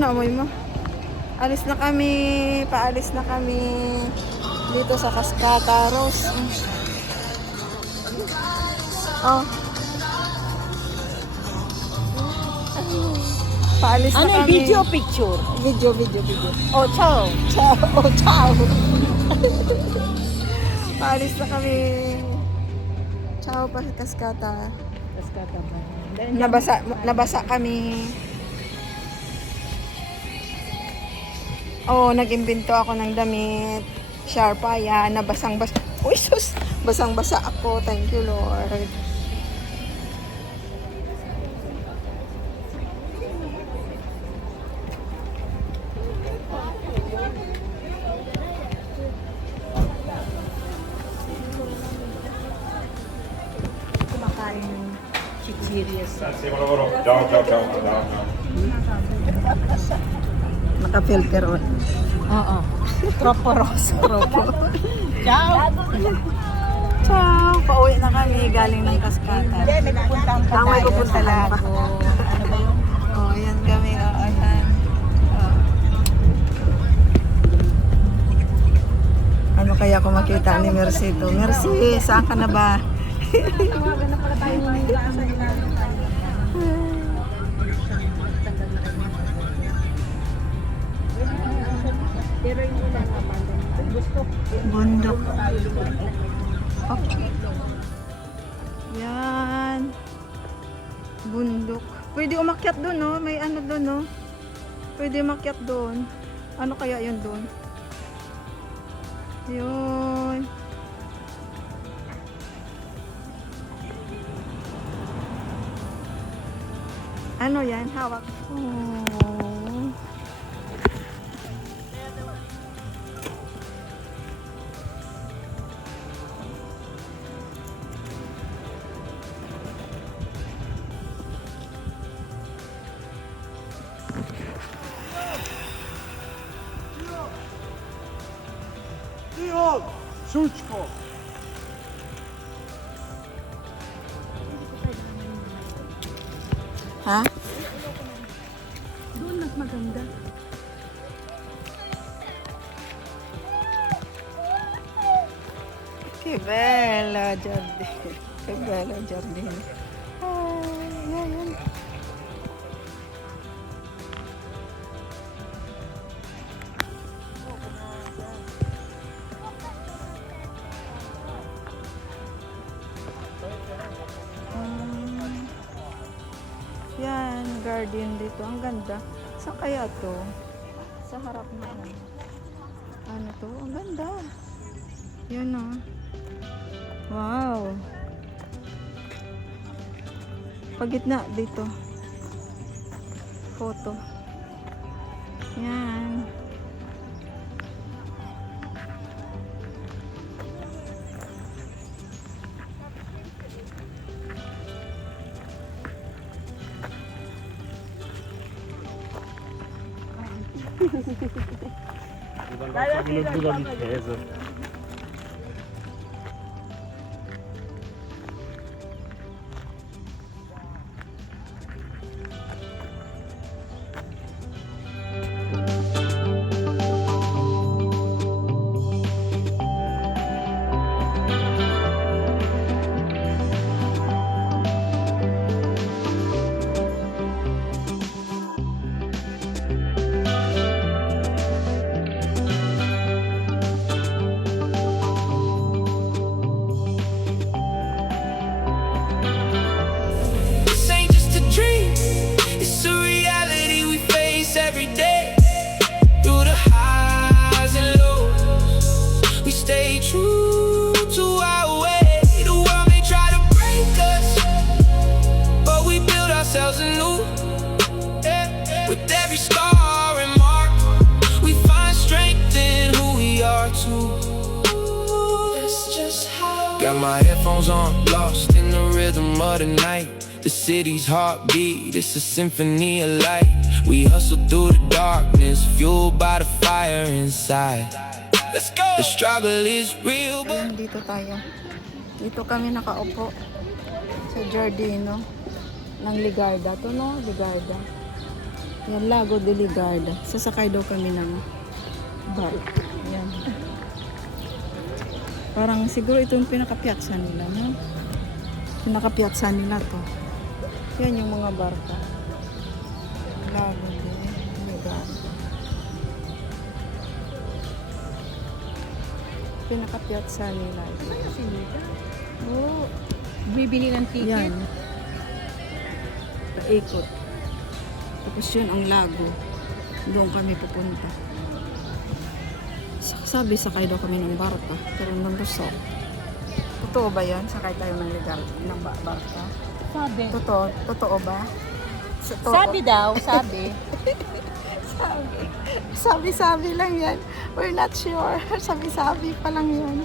naamoy mo? Alis na kami. Paalis na kami. Dito sa Cascata Rose. Oh. Paalis na kami. Video picture? Video. Oh, ciao. Ciao. Oh, ciao. Paalis na kami. Ciao pa sa Cascata. Cascata ba? Nabasa kami. Oh, nag-imbento ako ng damit. Sharpa yan. Nabasang-basa. Uy, sus! Basang-basa ako. Thank you, Lord. Kumakain ng chichirias. Grazie, buon lavoro. Ciao, ciao, ciao. Ciao. Naka-filter on. Oo. Tropo rosa. Tropo. Ciao. Ciao! Pauwi na kami. Galing ng Cascata. Hindi, may pupuntahan pa Ah, may tayo pupuntahan sa pa. lago. Ano ba yun? Oh, ayan kami. Oh, ayan. Oh. Ano kaya kung makita ni Mercy ito? Mercy, saan ka na ba? Tawagan na pala tayo ng sa ilalim. Pero yung ulan na banda. Gusto. Bundok. Oh. Yan. Bundok. Pwede umakyat doon, no? May ano doon, no? Pwede umakyat doon. Ano kaya yun doon? Yun. Ano yan? Hawak. Oh. Ion! Suczko! Ha? Doon mas maganda. Que bella giardino. Que bella giardino. Ay, ayan. Yan, garden dito. Ang ganda. Saan kaya to? Sa harap na ano. Ano to? Ang ganda. Yan o. Wow. Pagitna dito. Photo. Yan. Minuto di peso. With every scar and mark, we find strength in who we are too. That's just how. Got my headphones on, lost in the rhythm of the night. The city's heartbeat, it's a symphony of light. We hustle through the darkness, fueled by the fire inside. Let's go. The struggle is real, but Dito tayo. Dito kami nakaupo sa Giardino ng Ligarda. Ito no, Ligarda. Yan, Lago de Ligarda. Sasakay daw kami ng bar. Yan. Parang siguro ito yung pinaka-piazza nila, no? Pinaka-piazza nila to. Yan yung mga barka. Lago de Ligarda. Pinaka-piazza nila. Oo. Bibili ng ticket. Yan. Paikot. Tapos yun ang lago. Doon kami pupunta. Sabi sakay daw kami ng barka. Pero ng Lusok. Totoo ba yan? Sakay tayo ng barka? Sabi. Totoo ba? Sabi daw, sabi. Sabi lang yan. We're not sure. Sabi pa lang yan.